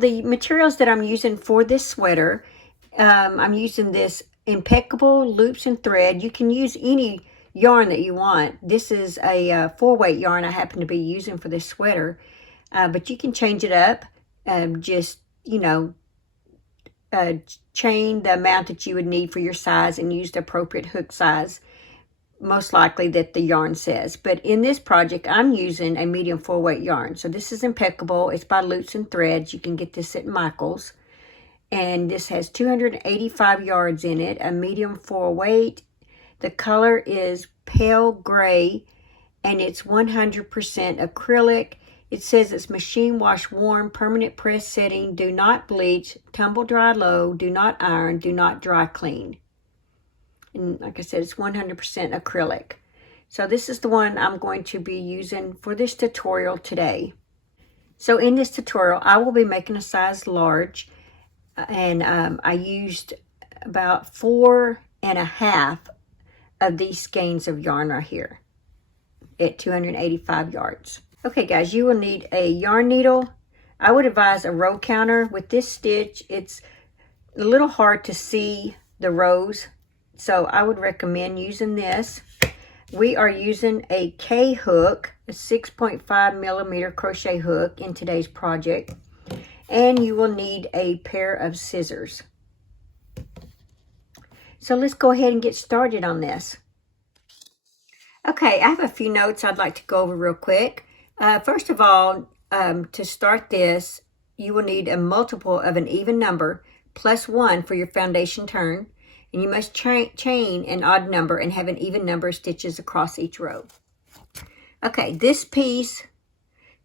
the materials that I'm using for this sweater, I'm using this impeccable loops and thread. You can use any yarn that you want. This is a 4-weight yarn I happen to be using for this sweater, but you can change it up. Just, you know, chain the amount that you would need for your size and use the appropriate hook size, most likely that the yarn says. But in this project, I'm using a medium 4-weight yarn. So this is impeccable. It's by Loops and Threads. You can get this at Michael's. And this has 285 yards in it, a medium 4-weight. The color is pale gray, and it's 100% acrylic. It says it's machine wash warm, permanent press setting, do not bleach, tumble dry low, do not iron, do not dry clean. And like I said, it's 100% acrylic. So this is the one I'm going to be using for this tutorial today. So in this tutorial, I will be making a size large, and I used about 4.5 of these skeins of yarn right here at 285 yards. Okay guys, you will need a yarn needle. I would advise a row counter. With this stitch, it's a little hard to see the rows, so I would recommend using this. We are using a K hook, a 6.5 millimeter crochet hook in today's project, and you will need a pair of scissors. So let's go ahead and get started on this. Okay, I have a few notes I'd like to go over real quick. First of all, to start this, you will need a multiple of an even number plus 1 for your foundation turn, and you must chain an odd number and have an even number of stitches across each row. Okay, this piece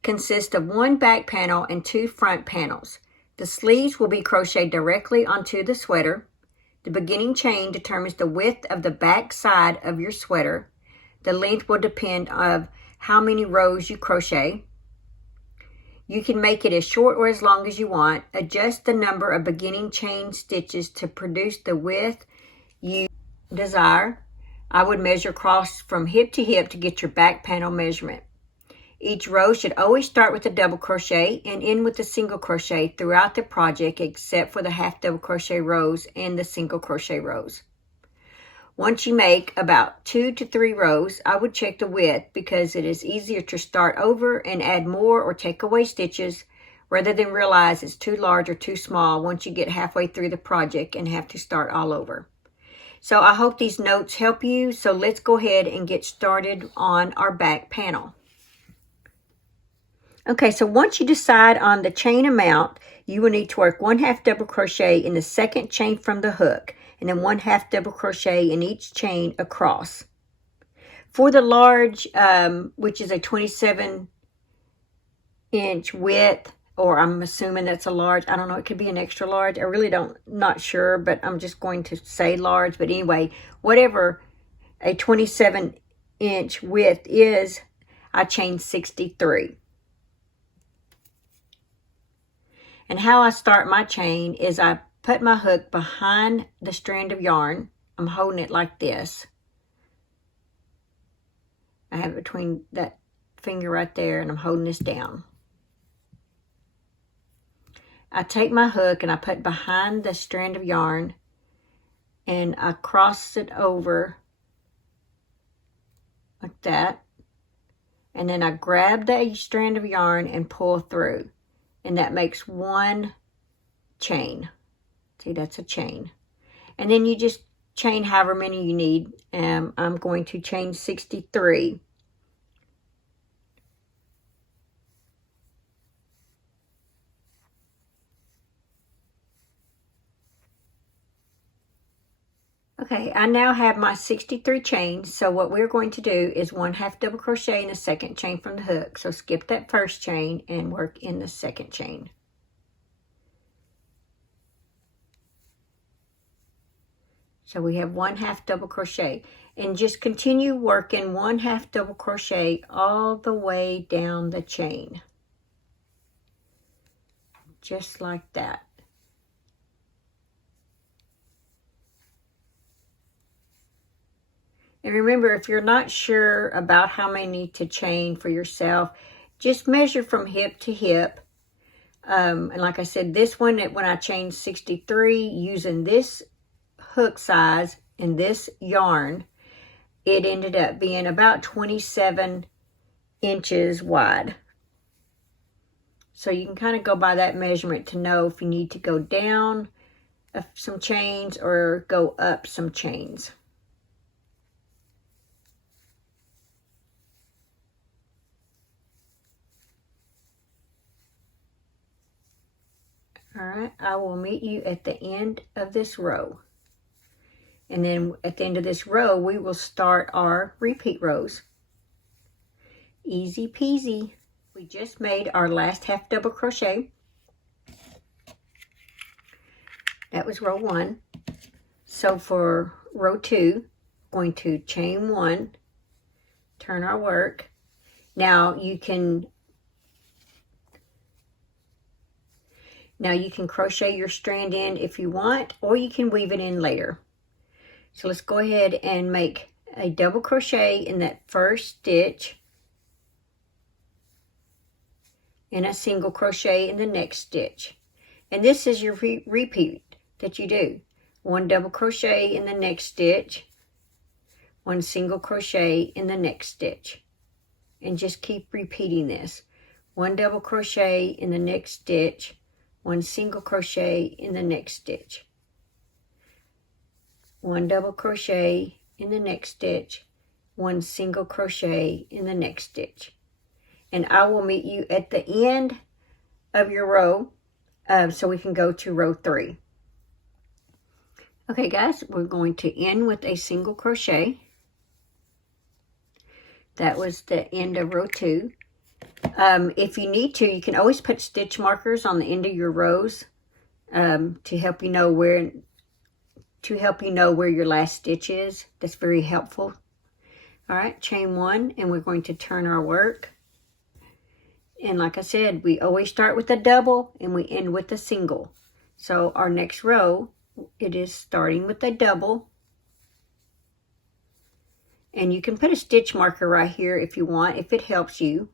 consists of 1 back panel and 2 front panels. The sleeves will be crocheted directly onto the sweater. The beginning chain determines the width of the back side of your sweater. The length will depend on how many rows you crochet. You can make it as short or as long as you want. Adjust the number of beginning chain stitches to produce the width you desire. I would measure across from hip to hip to get your back panel measurement. Each row should always start with a double crochet and end with a single crochet throughout the project, except for the half double crochet rows and the single crochet rows. Once you make about 2 to 3 rows, I would check the width because it is easier to start over and add more or take away stitches rather than realize it's too large or too small once you get halfway through the project and have to start all over. So I hope these notes help you. So let's go ahead and get started on our back panel. Okay, so once you decide on the chain amount, you will need to work 1/2 double crochet in the second chain from the hook, and then 1/2 double crochet in each chain across. For the large, which is a 27-inch width, or I'm assuming that's a large, I don't know, it could be an extra large, I really not sure, but I'm just going to say large. But anyway, whatever a 27-inch width is, I chain 63. And how I start my chain is I put my hook behind the strand of yarn. I'm holding it like this. I have it between that finger right there, and I'm holding this down. I take my hook and I put behind the strand of yarn, and I cross it over like that. And then I grab the strand of yarn and pull through. And that makes 1 chain. See, that's a chain. And then you just chain however many you need. I'm going to chain 63. Okay, I now have my 63 chains. So what we're going to do is 1/2 double crochet in the second chain from the hook. So skip that first chain and work in the second chain. So we have 1/2 double crochet, and just continue working 1/2 double crochet all the way down the chain. Just like that. And remember, if you're not sure about how many to chain for yourself, just measure from hip to hip. And like I said, this one, when I changed 63 using this hook size and this yarn, it ended up being about 27 inches wide. So you can kind of go by that measurement to know if you need to go down some chains or go up some chains. All right, I will meet you at the end of this row. And then at the end of this row, we will start our repeat rows. Easy peasy. We just made our last half double crochet. That was row 1. So for row 2, going to chain 1, turn our work. Now you can crochet your strand in if you want, or you can weave it in later. So let's go ahead and make a double crochet in that first stitch and a single crochet in the next stitch. And this is your repeat that you do. 1 double crochet in the next stitch, 1 single crochet in the next stitch. And just keep repeating this. 1 double crochet in the next stitch, 1 single crochet in the next stitch. 1 double crochet in the next stitch, 1 single crochet in the next stitch. And I will meet you at the end of your row so we can go to row 3. Okay guys, we're going to end with a single crochet. That was the end of row 2. If you need to, you can always put stitch markers on the end of your rows to help you know where your last stitch is. That's very helpful. All right, chain 1, and we're going to turn our work. And like I said, we always start with a double and we end with a single. So our next row, it is starting with a double. And you can put a stitch marker right here if you want, if it helps you.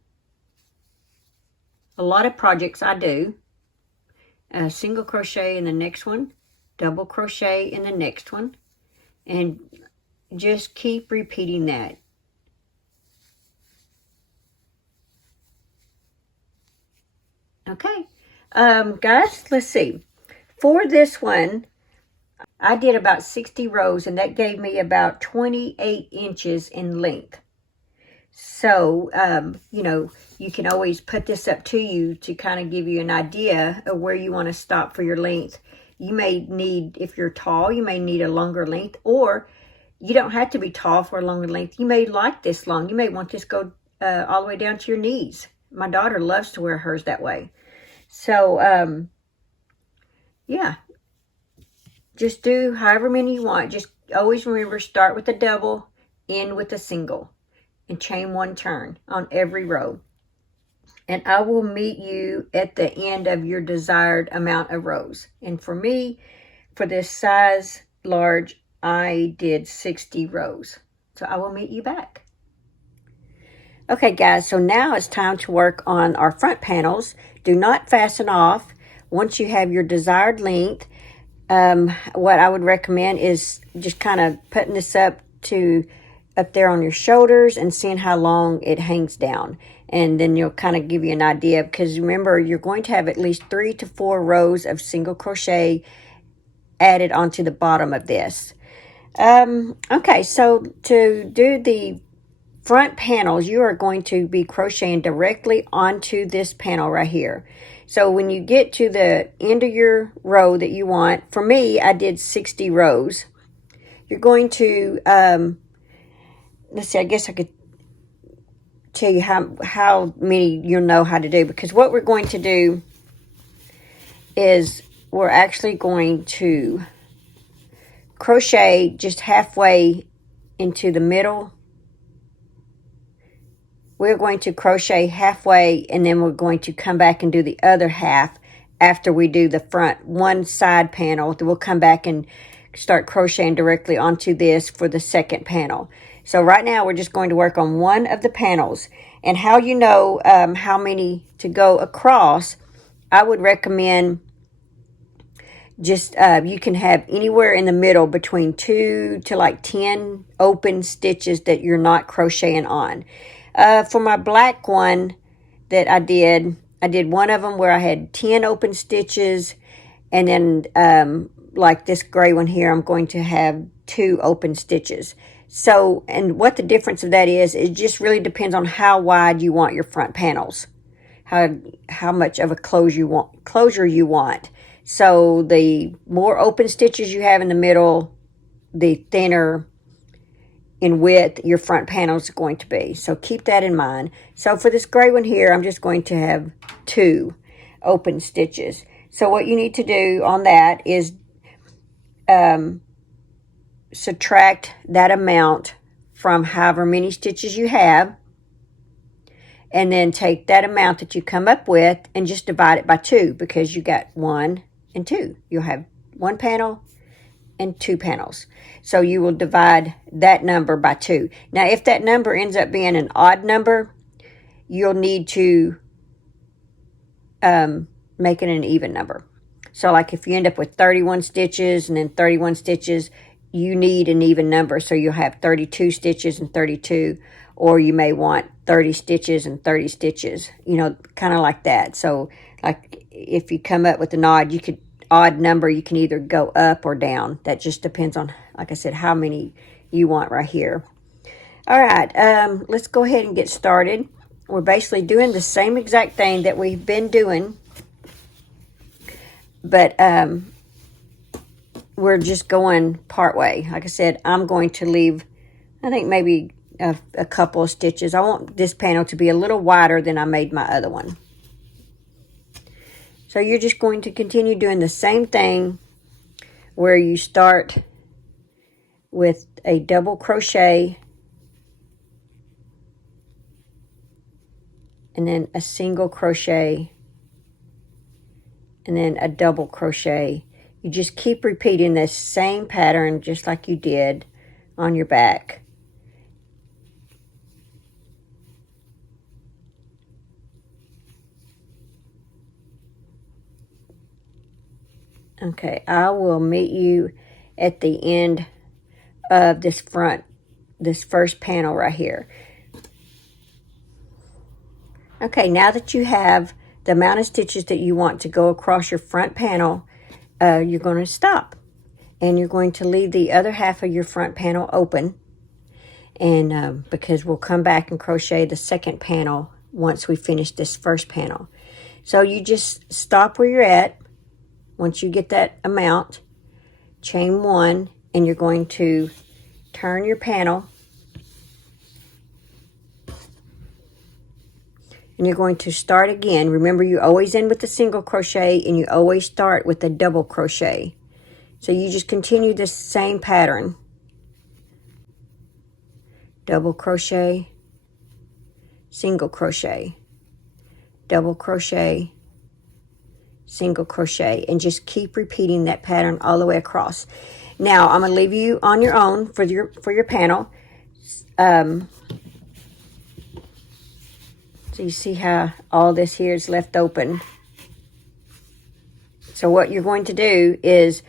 A lot of projects I do. A single crochet in the next one, double crochet in the next one, and just keep repeating that. Okay, guys, let's see. For this one, I did about 60 rows, and that gave me about 28 inches in length. So, you know, you can always put this up to you to kind of give you an idea of where you want to stop for your length. You may need, if you're tall, you may need a longer length, or you don't have to be tall for a longer length. You may like this long. You may want this go all the way down to your knees. My daughter loves to wear hers that way. So, yeah, just do however many you want. Just always remember, start with a double, end with a single, and chain 1 turn on every row. And I will meet you at the end of your desired amount of rows. And for me, for this size large, I did 60 rows. So I will meet you back. Okay guys, so now it's time to work on our front panels. Do not fasten off. Once you have your desired length, what I would recommend is just kind of putting this up there on your shoulders and seeing how long it hangs down. And then you'll kind of give you an idea, because remember, you're going to have at least 3 to 4 rows of single crochet added onto the bottom of this. Okay, so to do the front panels, you are going to be crocheting directly onto this panel right here. So when you get to the end of your row that you want, for me, I did 60 rows. You're going to, let's see, I guess I could tell you how many you'll know how to do, because what we're going to do is we're actually going to crochet just halfway into the middle. We're going to crochet halfway, and then we're going to come back and do the other half after we do the front one side panel. We'll come back and start crocheting directly onto this for the second panel. So right now we're just going to work on one of the panels. And how you know how many to go across I would recommend just, you can have anywhere in the middle between 2 to like 10 open stitches that you're not crocheting on. For my black one that I did one of them where I had 10 open stitches, and then like this gray one here, I'm going to have 2 open stitches. So, and what the difference of that is, it just really depends on how wide you want your front panels, how much of a closure you want. So the more open stitches you have in the middle, the thinner in width your front panel is going to be. So keep that in mind. So for this gray one here, I'm just going to have 2 open stitches. So what you need to do on that is subtract that amount from however many stitches you have, and then take that amount that you come up with and just divide it by 2, because you got 1 and 2. You'll have 1 panel and 2 panels. So you will divide that number by 2. Now, if that number ends up being an odd number, you'll need to make it an even number. So like if you end up with 31 stitches and then 31 stitches, you need an even number. So you'll have 32 stitches and 32, or you may want 30 stitches and 30 stitches, you know, kind of like that. So like if you come up with an odd number, you can either go up or down. That just depends on, like I said, how many you want right here. All right, let's go ahead and get started. We're basically doing the same exact thing that we've been doing, but we're just going part way. Like I said, I'm going to leave, I think maybe a couple of stitches. I want this panel to be a little wider than I made my other one. So you're just going to continue doing the same thing, where you start with a double crochet and then a single crochet and then a double crochet. You just keep repeating this same pattern just like you did on your back. Okay, I will meet you at the end of this first panel right here. Okay, now that you have the amount of stitches that you want to go across your front panel, you're going to stop. And you're going to leave the other half of your front panel open. And because we'll come back and crochet the second panel once we finish this first panel. So you just stop where you're at. Once you get that amount, chain 1, and you're going to turn your panel, and you're going to start again. Remember, you always end with a single crochet and you always start with a double crochet. So you just continue this same pattern. Double crochet, single crochet, double crochet, single crochet, and just keep repeating that pattern all the way across. Now I'm going to leave you on your own for your panel. So you see how all this here is left open. So what you're going to do is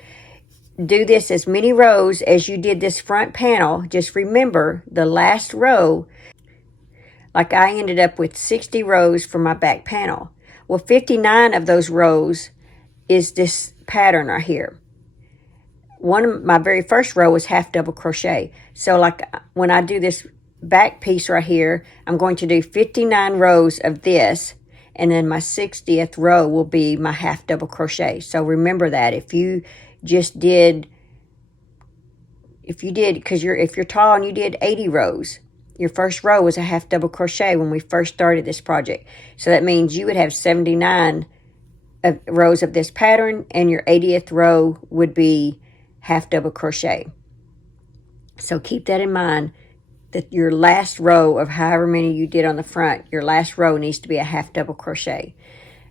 do this as many rows as you did this front panel. Just remember the last row, like I ended up with 60 rows for my back panel. Well, 59 of those rows is this pattern right here. My very first row was half double crochet. So like when I do this back piece right here, I'm going to do 59 rows of this, and then my 60th row will be my half double crochet. So remember that. If you did, because if you're tall and you did 80 rows, your first row was a half double crochet when we first started this project. So that means you would have 79 rows of this pattern, and your 80th row would be half double crochet. So keep that in mind, that your last row of however many you did on the front, your last row needs to be a half double crochet.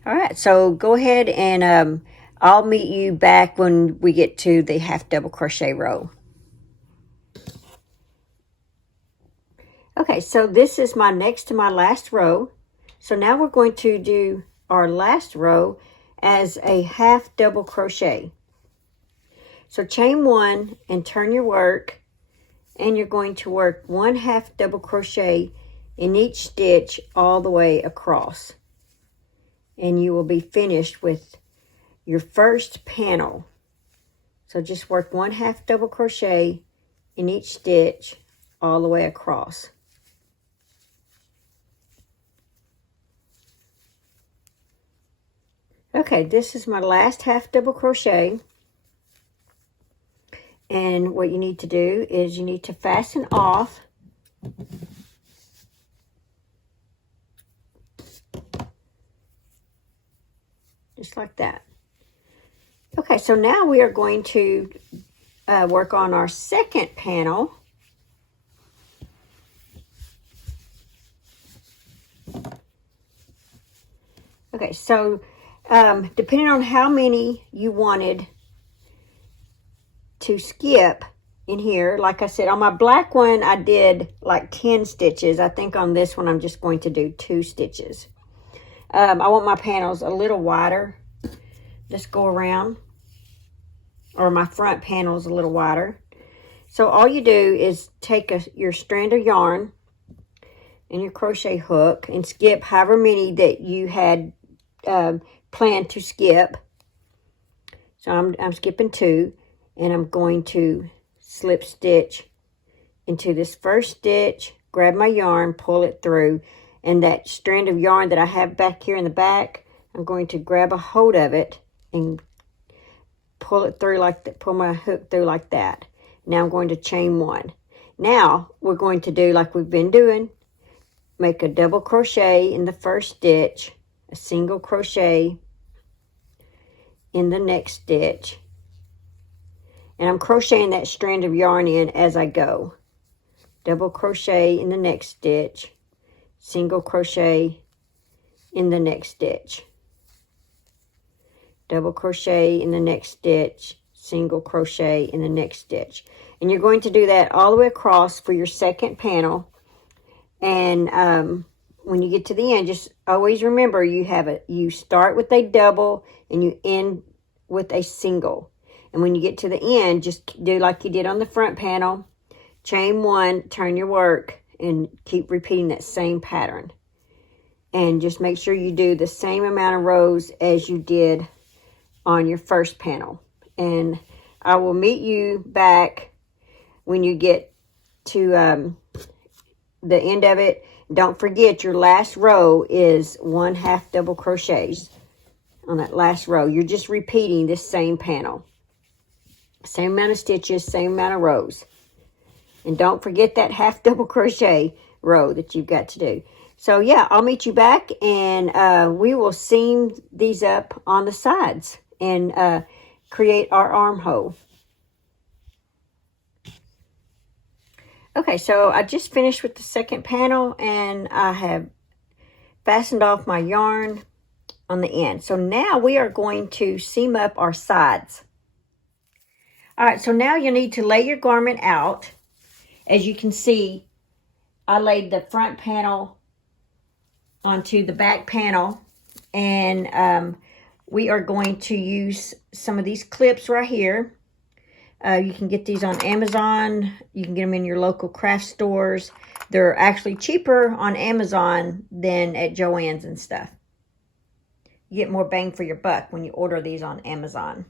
All right, so go ahead and I'll meet you back when we get to the half double crochet row. Okay, so this is my next to my last row. So now we're going to do our last row as a half double crochet. So chain 1 and turn your work, and you're going to work 1 half double crochet in each stitch all the way across. And you will be finished with your first panel. So just work 1 half double crochet in each stitch all the way across. Okay, this is my last half double crochet. And what you need to do is you need to fasten off just like that. Okay, so now we are going to work on our second panel. Okay, so depending on how many you wanted to skip in here, like I said, on my black one I did like 10 stitches. I think on this one I'm just going to do 2 stitches. I want my panels a little wider. Let's go around, or my front panels a little wider. So all you do is take your strand of yarn and your crochet hook and skip however many that you had planned to skip. So I'm skipping 2. And I'm going to slip stitch into this first stitch, grab my yarn, pull it through, and that strand of yarn that I have back here in the back, I'm going to grab a hold of it and pull it through like that, pull my hook through like that. Now I'm going to chain 1. Now we're going to do like we've been doing, make a double crochet in the first stitch, a single crochet in the next stitch. And I'm crocheting that strand of yarn in as I go. Double crochet in the next stitch. Single crochet in the next stitch. Double crochet in the next stitch. Single crochet in the next stitch. And you're going to do that all the way across for your second panel. And when you get to the end, just always remember you start with a double and you end with a single. And when you get to the end, just do like you did on the front panel. Chain 1, turn your work, and keep repeating that same pattern. And just make sure you do the same amount of rows as you did on your first panel. And I will meet you back when you get to the end of it. Don't forget your last row is 1 half double crochets on that last row. You're just repeating this same panel. Same amount of stitches, same amount of rows. And don't forget that half double crochet row that you've got to do. So yeah, I'll meet you back, and we will seam these up on the sides and create our armhole. Okay, so I just finished with the second panel, and I have fastened off my yarn on the end. So now we are going to seam up our sides. All right, so now you need to lay your garment out. As you can see, I laid the front panel onto the back panel, and we are going to use some of these clips right here. You can get these on Amazon. You can get them in your local craft stores. They're actually cheaper on Amazon than at Joann's and stuff. You get more bang for your buck when you order these on Amazon.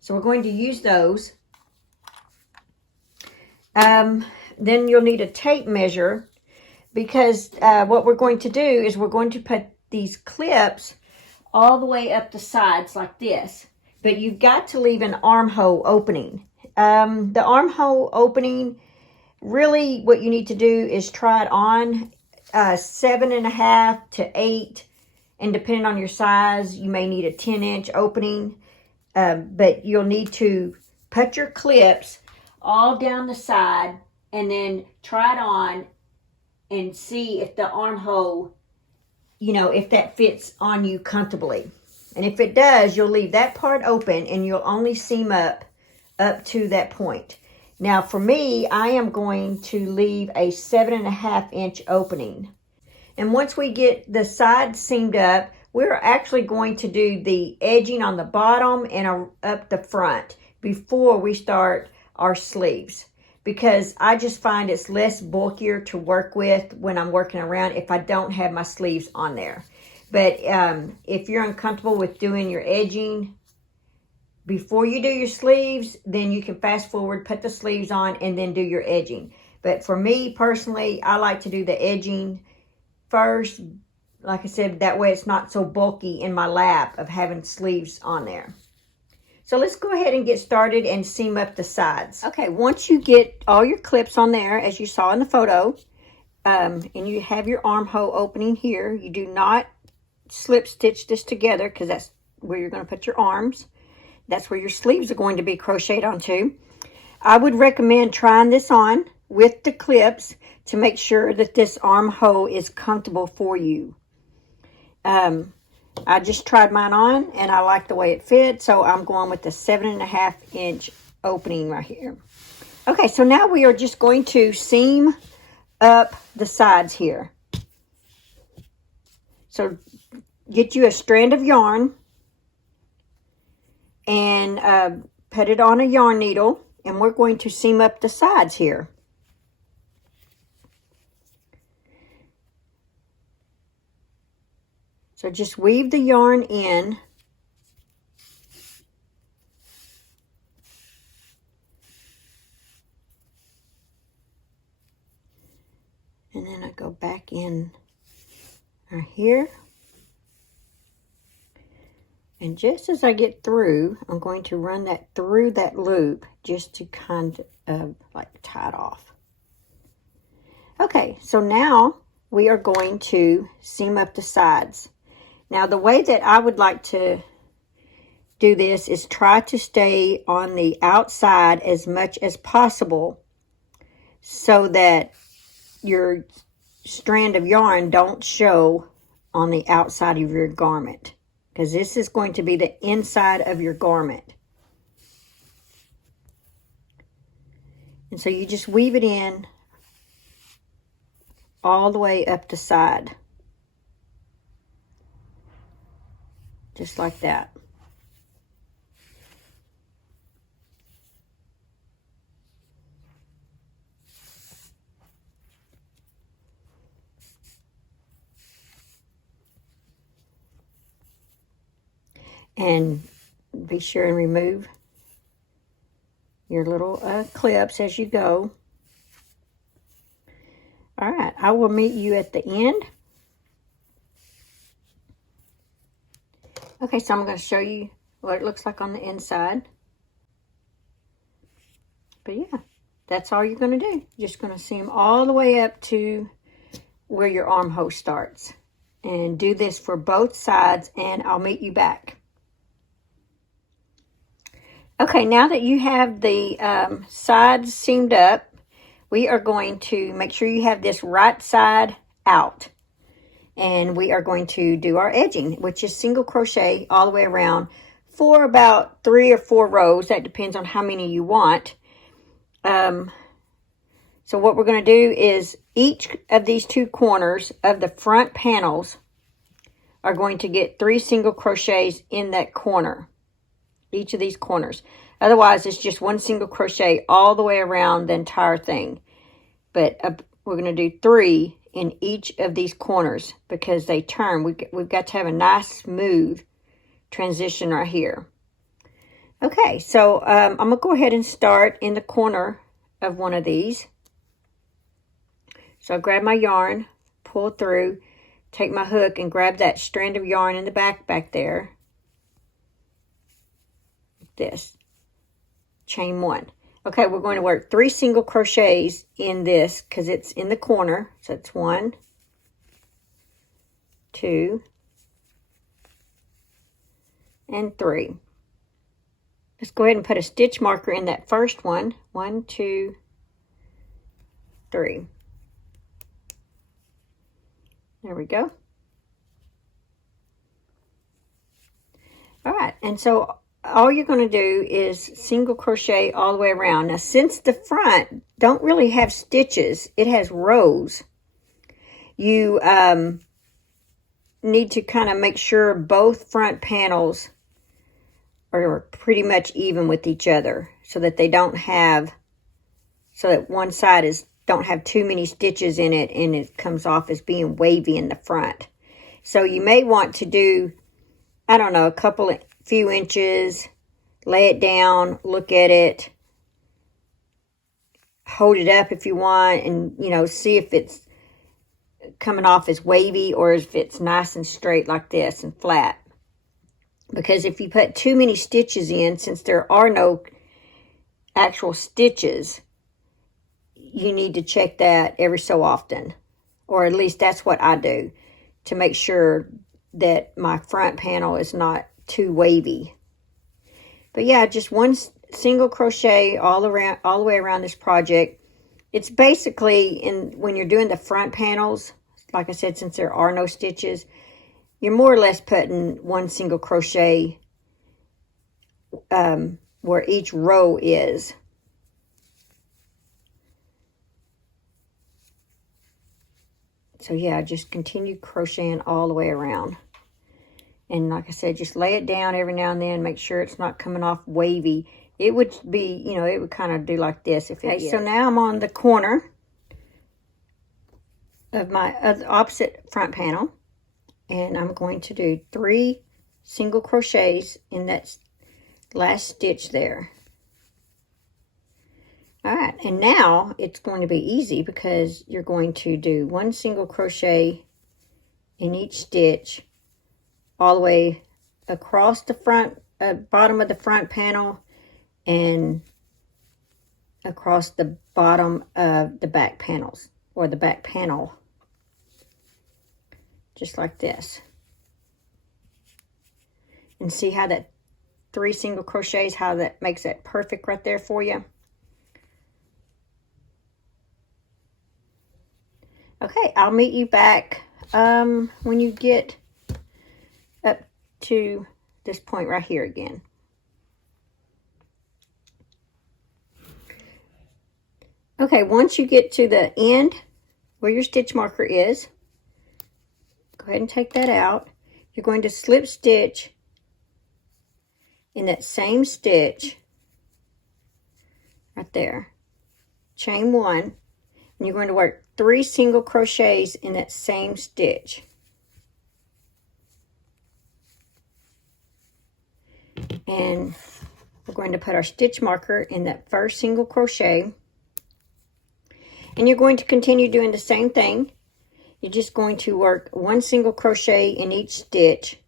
So we're going to use those. Then you'll need a tape measure, because what we're going to do is we're going to put these clips all the way up the sides like this. But you've got to leave an armhole opening. The armhole opening, really what you need to do is try it on 7.5 to 8. And depending on your size, you may need a 10-inch opening. But you'll need to put your clips all down the side and then try it on and see if the armhole, if that fits on you comfortably. And if it does, you'll leave that part open and you'll only seam up to that point. Now for me, I am going to leave a 7.5-inch opening. And once we get the sides seamed up, we're actually going to do the edging on the bottom and up the front before we start our sleeves, because I just find it's less bulkier to work with when I'm working around if I don't have my sleeves on there. But if you're uncomfortable with doing your edging before you do your sleeves, then you can fast forward, put the sleeves on, and then do your edging. But for me personally, I like to do the edging first. Like I said, that way it's not so bulky in my lap of having sleeves on there. So let's go ahead and get started and seam up the sides. Okay, once you get all your clips on there, as you saw in the photo, and you have your armhole opening here, you do not slip stitch this together because that's where you're going to put your arms. That's where your sleeves are going to be crocheted onto. I would recommend trying this on with the clips to make sure that this armhole is comfortable for you. I just tried mine on and I like the way it fits, so I'm going with the 7.5 inch opening right here. Okay, so now we are just going to seam up the sides here. So get you a strand of yarn and put it on a yarn needle, and we're going to seam up the sides here. So just weave the yarn in. And then I go back in right here. And just as I get through, I'm going to run that through that loop just to kind of like tie it off. Okay, so now we are going to seam up the sides. Now, the way that I would like to do this is try to stay on the outside as much as possible so that your strand of yarn don't show on the outside of your garment, because this is going to be the inside of your garment. And so you just weave it in all the way up the side. Just like that. And be sure and remove your little clips as you go. All right, I will meet you at the end. Okay, so I'm going to show you what it looks like on the inside. But yeah, that's all you're going to do. You're just going to seam all the way up to where your armhole starts. And do this for both sides, and I'll meet you back. Okay, now that you have the sides seamed up, we are going to make sure you have this right side out. And we are going to do our edging, which is single crochet all the way around for about 3 or 4 rows. That depends on how many you want. So what we're going to do is each of these 2 corners of the front panels are going to get 3 single crochets in that corner, each of these corners. Otherwise, it's just 1 single crochet all the way around the entire thing. But we're going to do 3 in each of these corners because they turn. We've got to have a nice smooth transition right here. Okay, so I'm going to go ahead and start in the corner of one of these. So I grab my yarn, pull through, take my hook and grab that strand of yarn in the back there. Like this. Chain 1. Okay, we're going to work 3 single crochets in this because it's in the corner. So it's 1, 2, and 3. Let's go ahead and put a stitch marker in that first one. 1, 2, 3. There we go. All right, and so all you're going to do is single crochet all the way around. Now, since the front don't really have stitches, it has rows. You need to kind of make sure both front panels are pretty much even with each other, so that they don't have, so that one side don't have too many stitches in it and it comes off as being wavy in the front. So you may want to do, I don't know, few inches, lay it down, look at it, hold it up if you want, and, you know, see if it's coming off as wavy or if it's nice and straight like this and flat. Because if you put too many stitches in, since there are no actual stitches, you need to check that every so often. Or at least that's what I do, to make sure that my front panel is not too wavy. But yeah, just one single crochet all the way around this project. It's basically, when you're doing the front panels, like I said, since there are no stitches, you're more or less putting one single crochet where each row is. So yeah, just continue crocheting all the way around. And like I said, just lay it down every now and then, make sure it's not coming off wavy. It would be, you know, it would kind of do like this if it is. So now I'm on the corner of my opposite front panel. And I'm going to do 3 single crochets in that last stitch there. All right, and now it's going to be easy because you're going to do 1 single crochet in each stitch all the way across the front, bottom of the front panel and across the bottom of the back panels, or the back panel. Just like this. And see how that 3 single crochets, how that makes that perfect right there for you. Okay, I'll meet you back when you get up to this point right here again. Okay, once you get to the end where your stitch marker is, go ahead and take that out. You're going to slip stitch in that same stitch right there. Chain 1, and you're going to work 3 single crochets in that same stitch. And we're going to put our stitch marker in that first single crochet. And you're going to continue doing the same thing. You're just going to work 1 single crochet in each stitch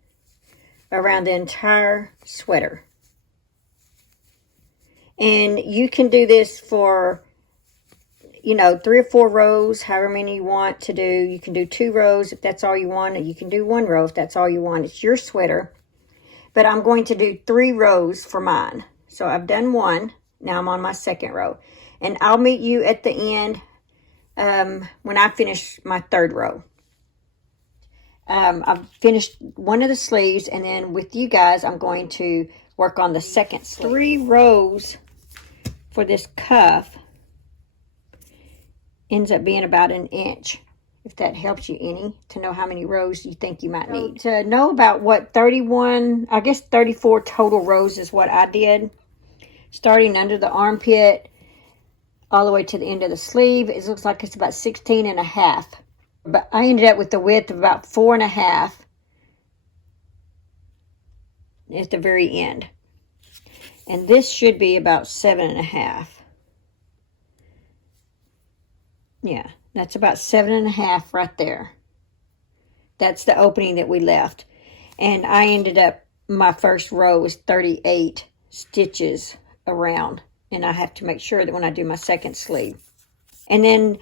around the entire sweater. And you can do this for, you know, 3 or 4 rows, however many you want to do. You can do 2 rows if that's all you want. You can do 1 row if that's all you want. It's your sweater. But I'm going to do 3 rows for mine. So I've done 1. Now I'm on my 2nd row. And I'll meet you at the end when I finish my 3rd row. I've finished one of the sleeves, and then with you guys, I'm going to work on the 2nd sleeve. 3 rows for this cuff ends up being about 1 inch, if that helps you any, to know how many rows you think you might need. To know about what 34 total rows is what I did, starting under the armpit all the way to the end of the sleeve. It looks like it's about 16 and a half. But I ended up with the width of about 4 and a half at the very end. And this should be about 7 and a half. Yeah, that's about 7 and a half right there. That's the opening that we left. And I ended up, my first row was 38 stitches around. And I have to make sure that when I do my 2nd sleeve. And then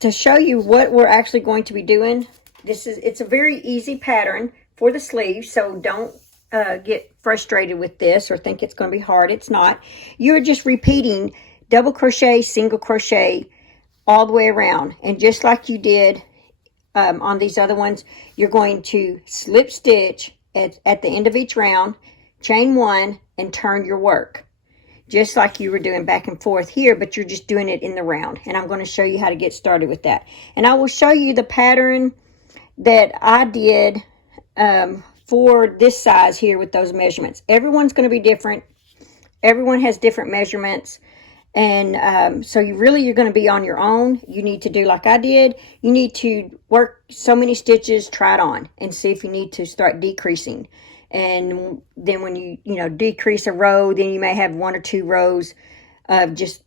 to show you what we're actually going to be doing, it's a very easy pattern for the sleeve, so don't get frustrated with this or think it's going to be hard. It's not. You're just repeating double crochet, single crochet all the way around. And just like you did on these other ones, you're going to slip stitch at the end of each round, chain 1, and turn your work. Just like you were doing back and forth here, but you're just doing it in the round. And I'm going to show you how to get started with that. And I will show you the pattern that I did for this size here with those measurements. Everyone's going to be different. Everyone has different measurements. And so you're going to be on your own. You need to do like I did. You need to work so many stitches, try it on, and see if you need to start decreasing. And then when you decrease a row, then you may have 1 or 2 rows of just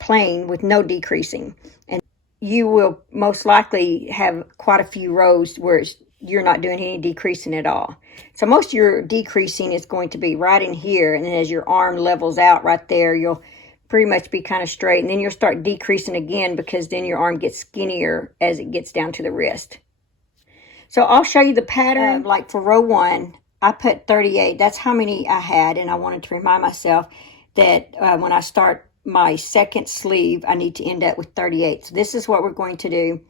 plain with no decreasing. And you will most likely have quite a few rows where you're not doing any decreasing at all. So most of your decreasing is going to be right in here. And then as your arm levels out right there, you'll pretty much be kind of straight, and then you'll start decreasing again because then your arm gets skinnier as it gets down to the wrist. So I'll show you the pattern. Like for row 1, I put 38. That's how many I had, and I wanted to remind myself that when I start my second sleeve, I need to end up with 38. So this is what we're going to do.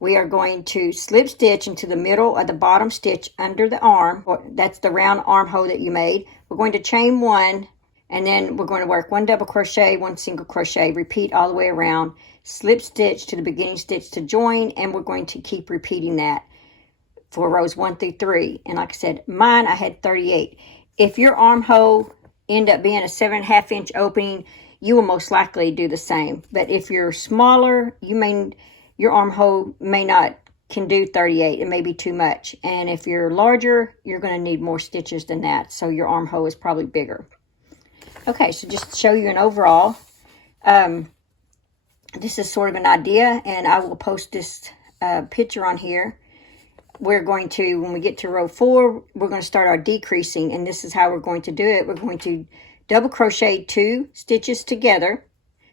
We are going to slip stitch into the middle of the bottom stitch under the arm. That's the round armhole that you made. We're going to chain 1. And then we're going to work 1 double crochet, 1 single crochet, repeat all the way around, slip stitch to the beginning stitch to join, and we're going to keep repeating that for rows 1 through 3. And like I said, mine, I had 38. If your armhole end up being a 7.5 inch opening, you will most likely do the same. But if you're smaller, your armhole can do 38. It may be too much. And if you're larger, you're going to need more stitches than that. So your armhole is probably bigger. Okay, so just to show you an overall, this is sort of an idea, and I will post this picture on here. We're going to, when we get to row 4, we're going to start our decreasing, and this is how we're going to do it. We're going to double crochet 2 stitches together,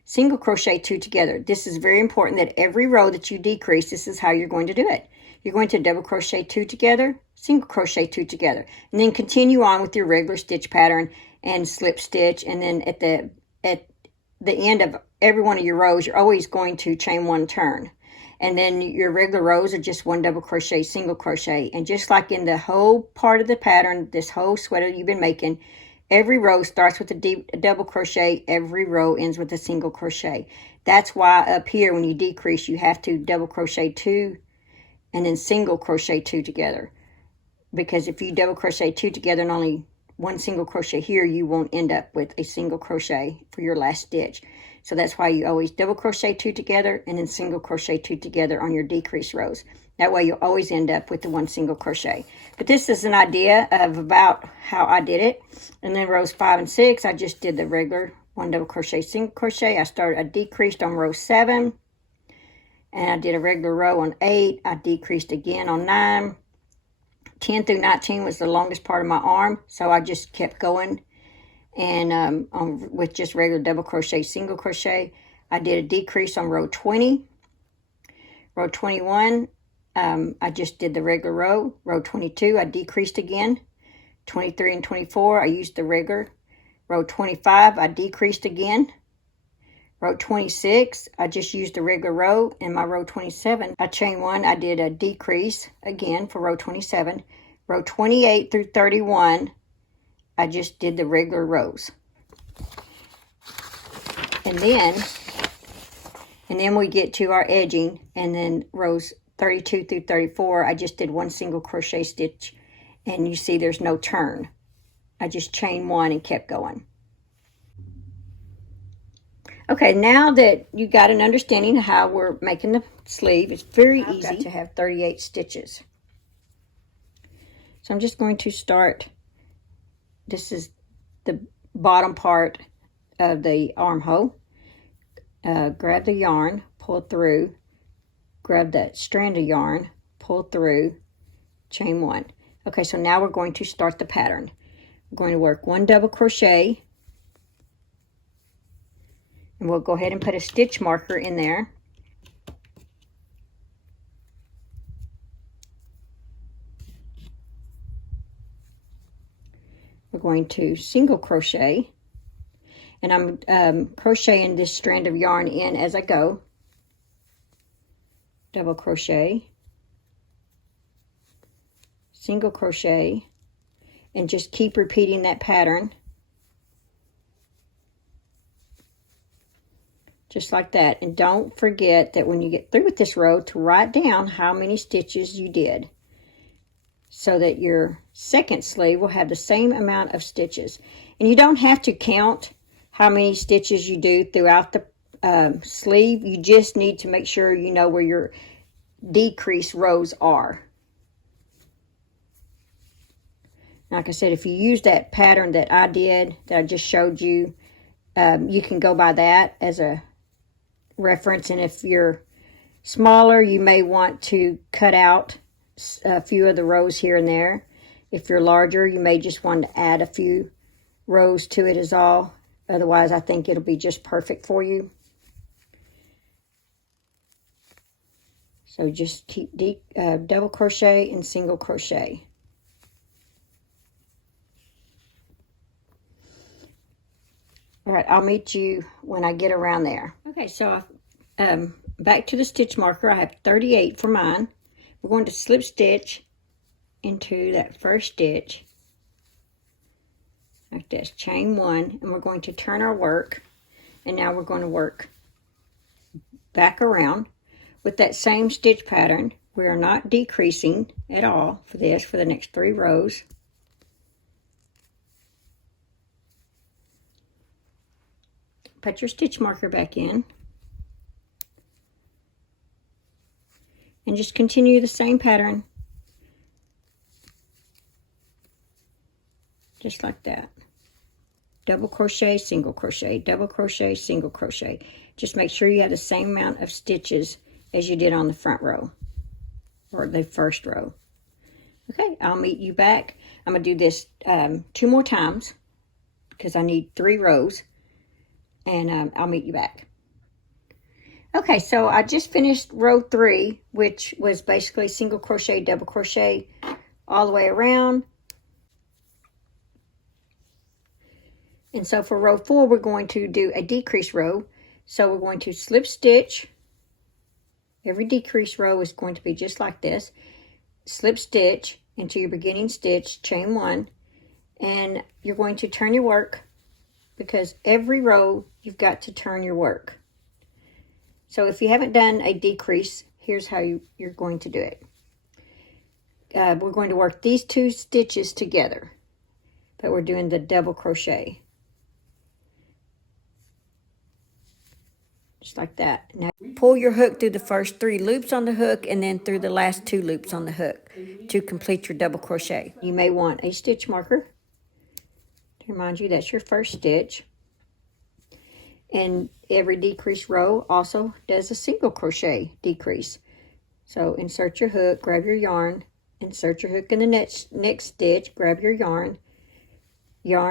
single crochet 2 together. This is very important that every row that you decrease, this is how you're going to do it. You're going to double crochet 2 together, single crochet 2 together, and then continue on with your regular stitch pattern and slip stitch. And then at the end of every one of your rows, you're always going to chain 1 turn. And then your regular rows are just 1 double crochet, single crochet. And just like in the whole part of the pattern, this whole sweater you've been making, every row starts with a double crochet, every row ends with a single crochet. That's why up here when you decrease, you have to double crochet 2 and then single crochet 2 together. Because if you double crochet 2 together and only 1 single crochet here, you won't end up with a single crochet for your last stitch. So that's why you always double crochet 2 together and then single crochet 2 together on your decrease rows. That way you'll always end up with the 1 single crochet. But this is an idea of about how I did it. And then rows 5 and 6, I just did the regular 1 double crochet, single crochet. I decreased on row 7, and I did a regular row on 8. I decreased again on 9. 10 through 19 was the longest part of my arm, so I just kept going, and with just regular double crochet, single crochet. I did a decrease on row 20. Row 21, I just did the regular row. Row 22, I decreased again. 23 and 24, I used the regular. Row 25, I decreased again. Row 26, I just used the regular row. In my row 27, I chained 1. I did a decrease again for row 27. Row 28 through 31, I just did the regular rows. And then we get to our edging, and then rows 32 through 34, I just did 1 single crochet stitch, and you see there's no turn. I just chained 1 and kept going. Okay, now that you got an understanding of how we're making the sleeve, it's very easy to have 38 stitches. So I'm just going to start, this is the bottom part of the armhole. Grab the yarn, pull through, grab that strand of yarn, pull through, chain 1. Okay, so now we're going to start the pattern. We're going to work 1 double crochet, and we'll go ahead and put a stitch marker in there. We're going to single crochet, and I'm crocheting this strand of yarn in as I go. Double crochet, single crochet, and just keep repeating that pattern. Just like that. And don't forget that when you get through with this row to write down how many stitches you did. so that your second sleeve will have the same amount of stitches. And you don't have to count how many stitches you do throughout the sleeve. You just need to make sure you know where your decrease rows are. Like I said, if you use that pattern that I did, that I just showed you, you can go by that as a reference. And if you're smaller, you may want to cut out a few of the rows here and there. If you're larger, you may just want to add a few rows to it is all. Otherwise, I think it'll be just perfect for you. So just keep double crochet and single crochet. All right, I'll meet you when I get around there. Okay, so back to the stitch marker. I have 38 for mine. We're going to slip stitch into that first stitch like this, chain 1, and we're going to turn our work, and now we're going to work back around with that same stitch pattern. We are not decreasing at all for this, for the next 3 rows. Put your stitch marker back in and just continue the same pattern, just like that. Double crochet, single crochet, double crochet, single crochet. Just make sure you have the same amount of stitches as you did on the front row or the first row. Okay, I'll meet you back. I'm going to do this 2 more times because I need 3 rows, and I'll meet you back. Okay, so I just finished row 3, which was basically single crochet, double crochet all the way around. And so for row 4, we're going to do a decrease row. So we're going to slip stitch. Every decrease row is going to be just like this. Slip stitch into your beginning stitch, chain 1, and you're going to turn your work, because every row you've got to turn your work. So if you haven't done a decrease, here's how you're going to do it. We're going to work these 2 stitches together, but we're doing the double crochet. Just like that. Now pull your hook through the first 3 loops on the hook and then through the last 2 loops on the hook to complete your double crochet. You may want a stitch marker to remind you that's your first stitch. And every decrease row also does a single crochet decrease. So insert your hook, grab your yarn, insert your hook in the next stitch, grab your yarn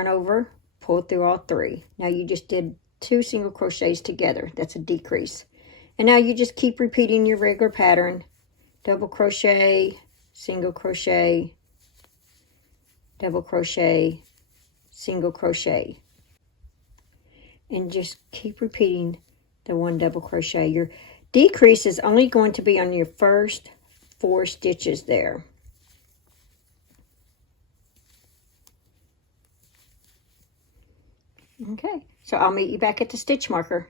over, pull through all 3. Now you just did 2 single crochets together. That's a decrease. And now you just keep repeating your regular pattern. Double crochet, single crochet, double crochet, single crochet. And just keep repeating the 1 double crochet. Your decrease is only going to be on your first 4 stitches there. Okay, so I'll meet you back at the stitch marker.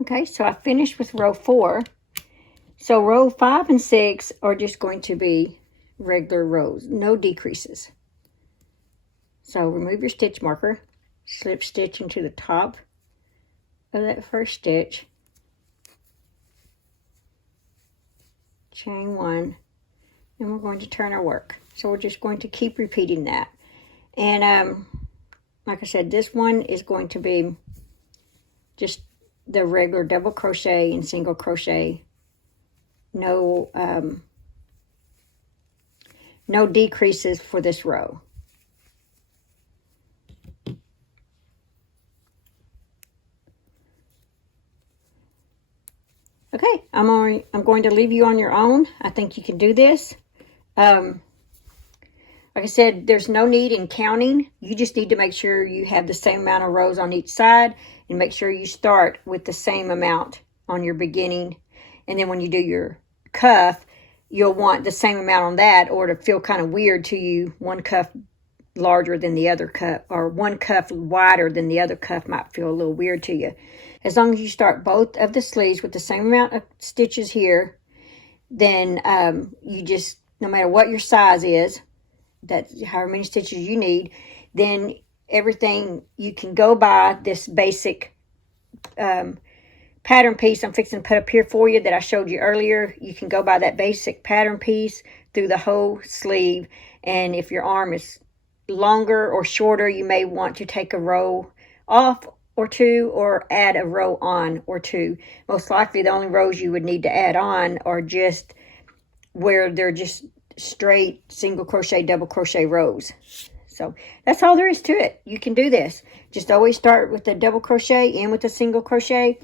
Okay, so I finished with row 4. So row 5 and 6 are just going to be regular rows, no decreases. So remove your stitch marker, slip stitch into the top of that first stitch, chain 1, and we're going to turn our work. So we're just going to keep repeating that. And like I said, this one is going to be just the regular double crochet and single crochet. No decreases for this row. Okay, I'm going to leave you on your own. I think you can do this. Like I said, there's no need in counting. You just need to make sure you have the same amount of rows on each side, and make sure you start with the same amount on your beginning. And then when you do your cuff, you'll want the same amount on that, or to feel kind of weird to you, 1 cuff larger than the other cuff, or 1 cuff wider than the other cuff might feel a little weird to you. As long as you start both of the sleeves with the same amount of stitches here, then you just no matter what your size is, that's however many stitches you need, then everything, you can go by this basic pattern piece I'm fixing to put up here for you that I showed you earlier. You can go by that basic pattern piece through the whole sleeve, and if your arm is longer or shorter, you may want to take a row off or two, or add a row on or two. Most likely the only rows you would need to add on are just where they're just straight single crochet, double crochet rows. So that's all there is to it. You can do this. Just always start with the double crochet, end with a single crochet,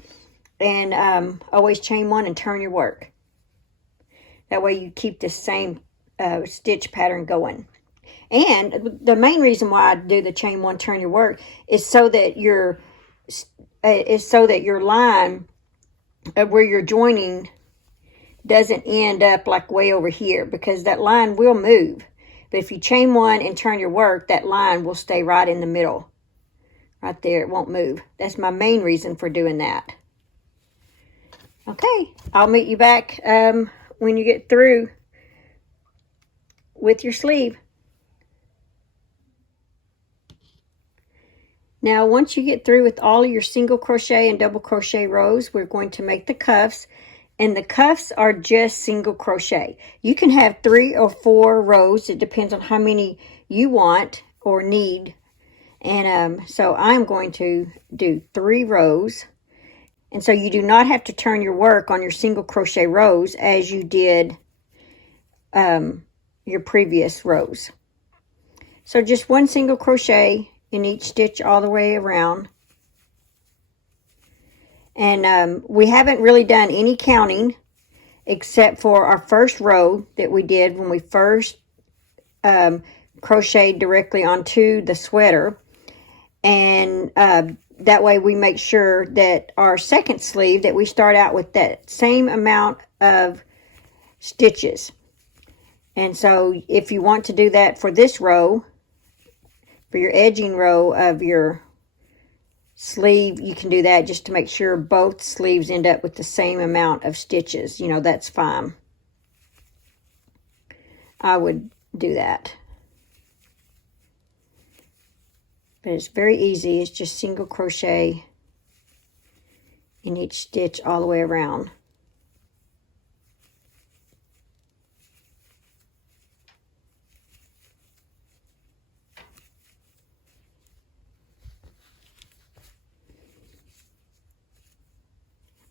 and always chain one and turn your work. That way you keep the same stitch pattern going. And the main reason why I do the chain one, turn your work is so that your line where you're joining doesn't end up like way over here, because that line will move. But if you chain one and turn your work, that line will stay right in the middle. Right there, it won't move. That's my main reason for doing that. Okay, I'll meet you back when you get through with your sleeve. Now, once you get through with all of your single crochet and double crochet rows, we're going to make the cuffs. And the cuffs are just single crochet. You can have 3 or 4 rows. It depends on how many you want or need. And so I'm going to do 3 rows. And so you do not have to turn your work on your single crochet rows as you did your previous rows. So just 1 single crochet in each stitch all the way around. And we haven't really done any counting except for our first row that we did when we first crocheted directly onto the sweater. And that way we make sure that our second sleeve, that we start out with that same amount of stitches. And so if you want to do that for this row, for your edging row of your sleeve, you can do that just to make sure both sleeves end up with the same amount of stitches. You know, that's fine. I would do that. But it's very easy. It's just single crochet in each stitch all the way around.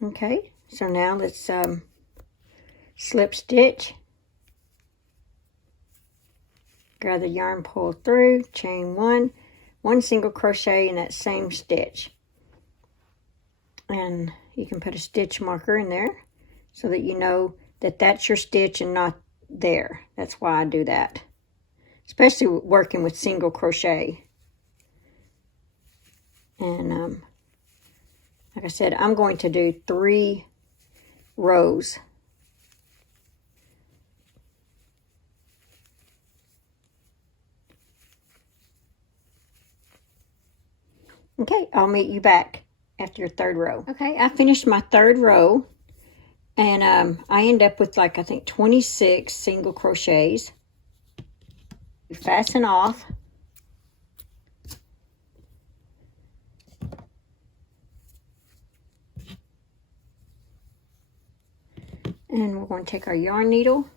Okay, so now let's slip stitch, grab the yarn, pull through, chain one single crochet in that same stitch. And you can put a stitch marker in there so that you know that that's your stitch and not there. That's why I do that, especially working with single crochet. And like I said, I'm going to do 3 rows. Okay, I'll meet you back after your 3rd row. Okay, I finished my 3rd row, and I end up with, like, I think 26 single crochets. Fasten off. And we're going to take our yarn needle,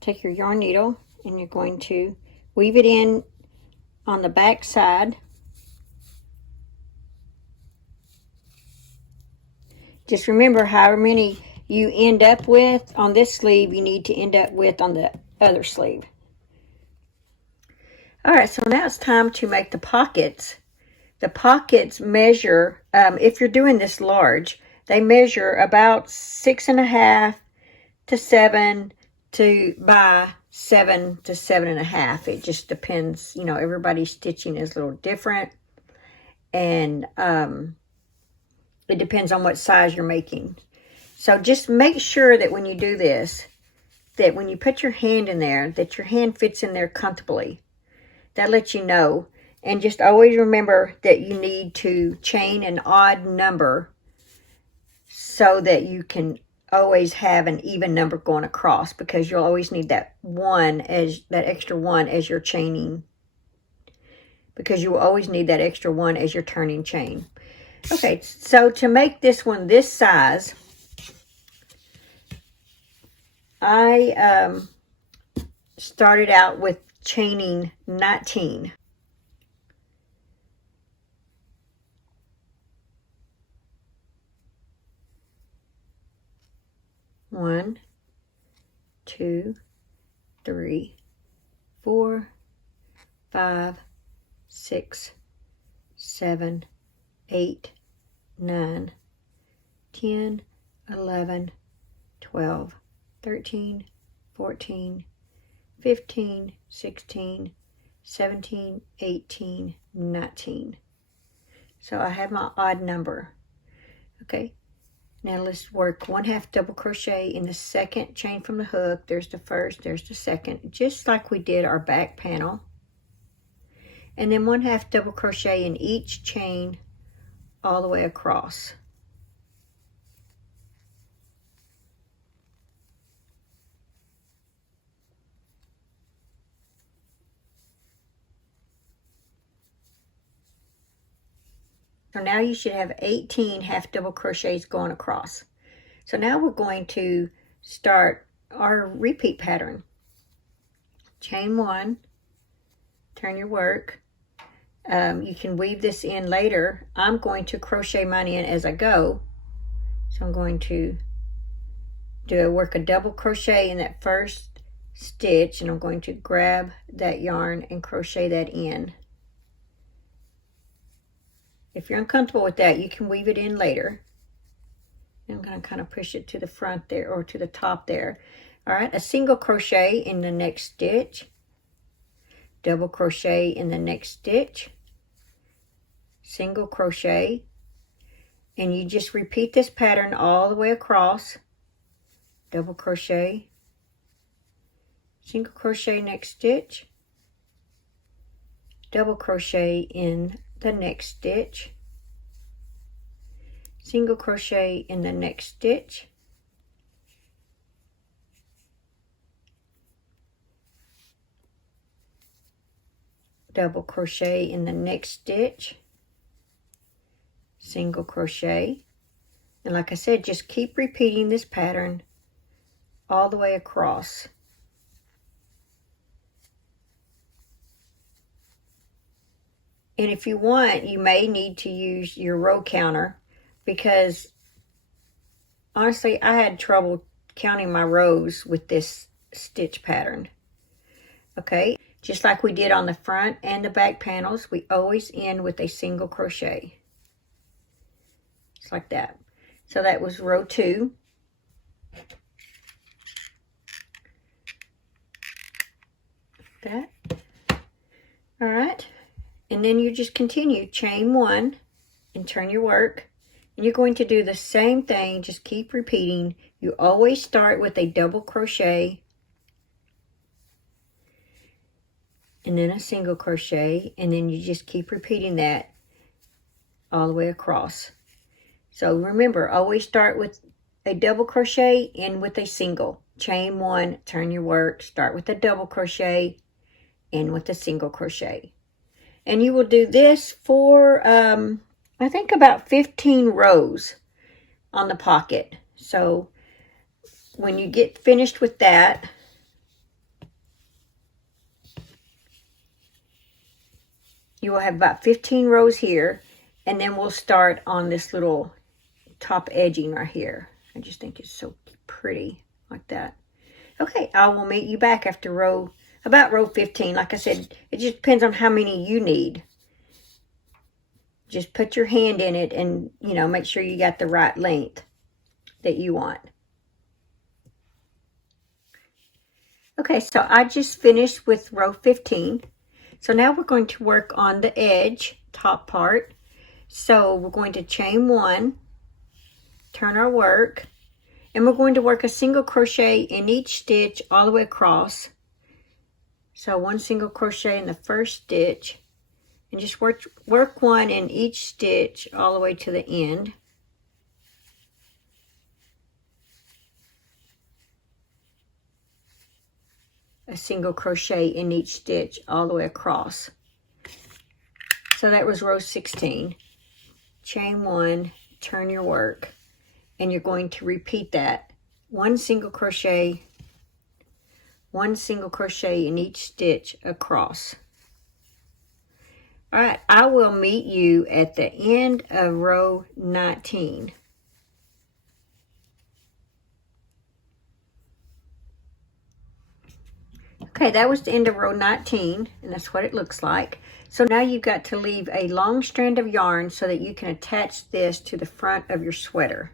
take your yarn needle, and you're going to weave it in on the back side. Just remember, however many you end up with on this sleeve, you need to end up with on the other sleeve. All right, so now it's time to make the pockets. The pockets measure, if you're doing this large, they measure about 6.5 to 7 by 7 to 7.5. It just depends, you know, everybody's stitching is a little different. And it depends on what size you're making. So just make sure that when you do this, that when you put your hand in there, that your hand fits in there comfortably. That lets you know. And just always remember that you need to chain an odd number so that you can always have an even number going across, because you'll always need that extra one as you're chaining, because you will always need that extra one as you're turning chain. Okay, so to make this one this size, I started out with chaining 19. One, two, three, 4, 5, 6, 7, 8, 9, 10, 11, 12, 13, 14, 15, 16, 17, 18, 19. So I have my odd number. Okay. Now let's work 1/2 double crochet in the second chain from the hook. There's the first, there's the second, just like we did our back panel. And then 1/2 double crochet in each chain all the way across. So now you should have 18 half double crochets going across. So now we're going to start our repeat pattern. Chain 1, turn your work. You can weave this in later. I'm going to crochet mine in as I go. So I'm going to work a double crochet in that first stitch, and I'm going to grab that yarn and crochet that in. If you're uncomfortable with that, you can weave it in later. I'm going to kind of push it to the front there, or to the top there. All right, a single crochet in the next stitch, double crochet in the next stitch, single crochet, and you just repeat this pattern all the way across. Double crochet, single crochet next stitch, double crochet in the next stitch, single crochet in the next stitch, double crochet in the next stitch, single crochet. And like I said, just keep repeating this pattern all the way across. And if you want, you may need to use your row counter, because honestly, I had trouble counting my rows with this stitch pattern. Okay, just like we did on the front and the back panels, we always end with a single crochet. Just like that. So that was row 2. That. All right. And then you just continue, chain 1 and turn your work. And you're going to do the same thing, just keep repeating. You always start with a double crochet and then a single crochet, and then you just keep repeating that all the way across. So remember, always start with a double crochet, end with a single. Chain 1, turn your work, start with a double crochet, end with a single crochet. And you will do this for, I think, about 15 rows on the pocket. So when you get finished with that, you will have about 15 rows here. And then we'll start on this little top edging right here. I just think it's so pretty like that. Okay, I will meet you back after about row 15. Like I said, it just depends on how many you need. Just put your hand in it and, make sure you got the right length that you want. Okay, so I just finished with row 15. So now we're going to work on the edge, top part. So we're going to chain 1, turn our work, and we're going to work a single crochet in each stitch all the way across. So 1 single crochet in the first stitch, and just work one in each stitch all the way to the end. A single crochet in each stitch all the way across. So that was row 16. Chain 1, turn your work, and you're going to repeat that. One single crochet in each stitch across. All right, I will meet you at the end of row 19. Okay, that was the end of row 19, and that's what it looks like. So now you've got to leave a long strand of yarn so that you can attach this to the front of your sweater.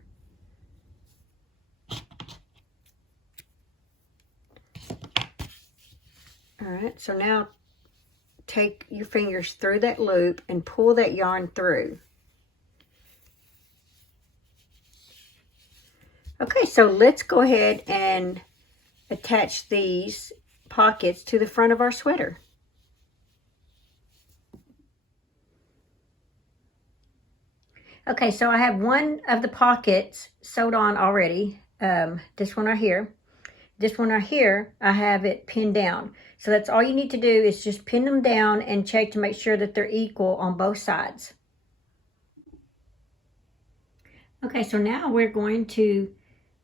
All right, so now take your fingers through that loop and pull that yarn through. Okay, so let's go ahead and attach these pockets to the front of our sweater. Okay, so I have one of the pockets sewed on already. This one right here. This one right here, I have it pinned down. So that's all you need to do is just pin them down and check to make sure that they're equal on both sides. Okay, so now we're going to,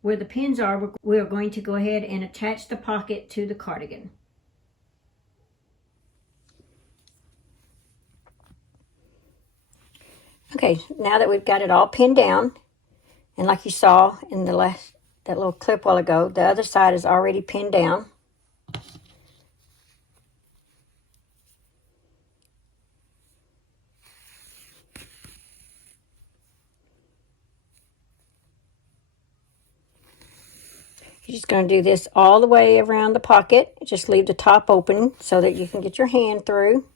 where the pins are, we're going to go ahead and attach the pocket to the cardigan. Okay, now that we've got it all pinned down, and like you saw in the that little clip while ago, the other side is already pinned down. You're just going to do this all the way around the pocket. Just leave the top open so that you can get your hand through.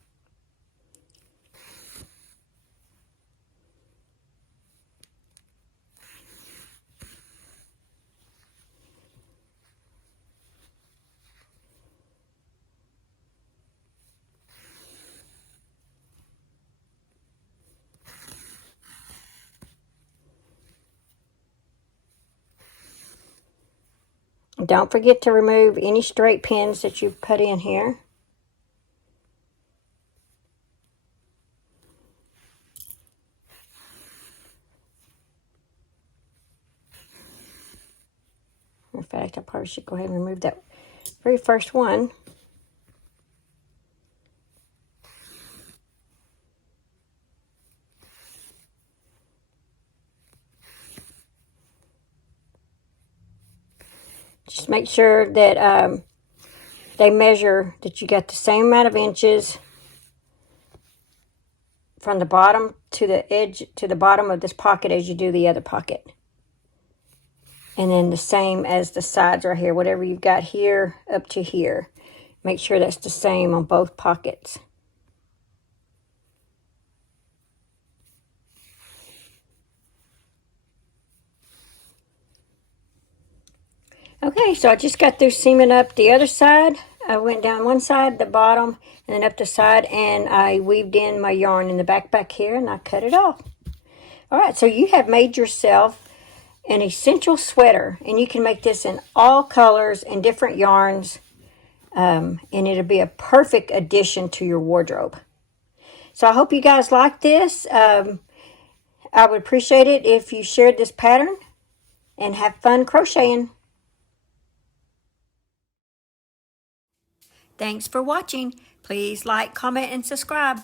Don't forget to remove any straight pins that you've put in here. In fact, I probably should go ahead and remove that very first one. Just make sure that they measure that you got the same amount of inches from the bottom to the edge, to the bottom of this pocket as you do the other pocket. And then the same as the sides right here, whatever you've got here up to here. Make sure that's the same on both pockets. Okay, so I just got through seaming up the other side. I went down one side, the bottom, and then up the side, and I weaved in my yarn in the back here, and I cut it off. All right, so you have made yourself an essential sweater, and you can make this in all colors and different yarns, and it'll be a perfect addition to your wardrobe. So I hope you guys like this. I would appreciate it if you shared this pattern, and have fun crocheting. Thanks for watching. Please like, comment, and subscribe.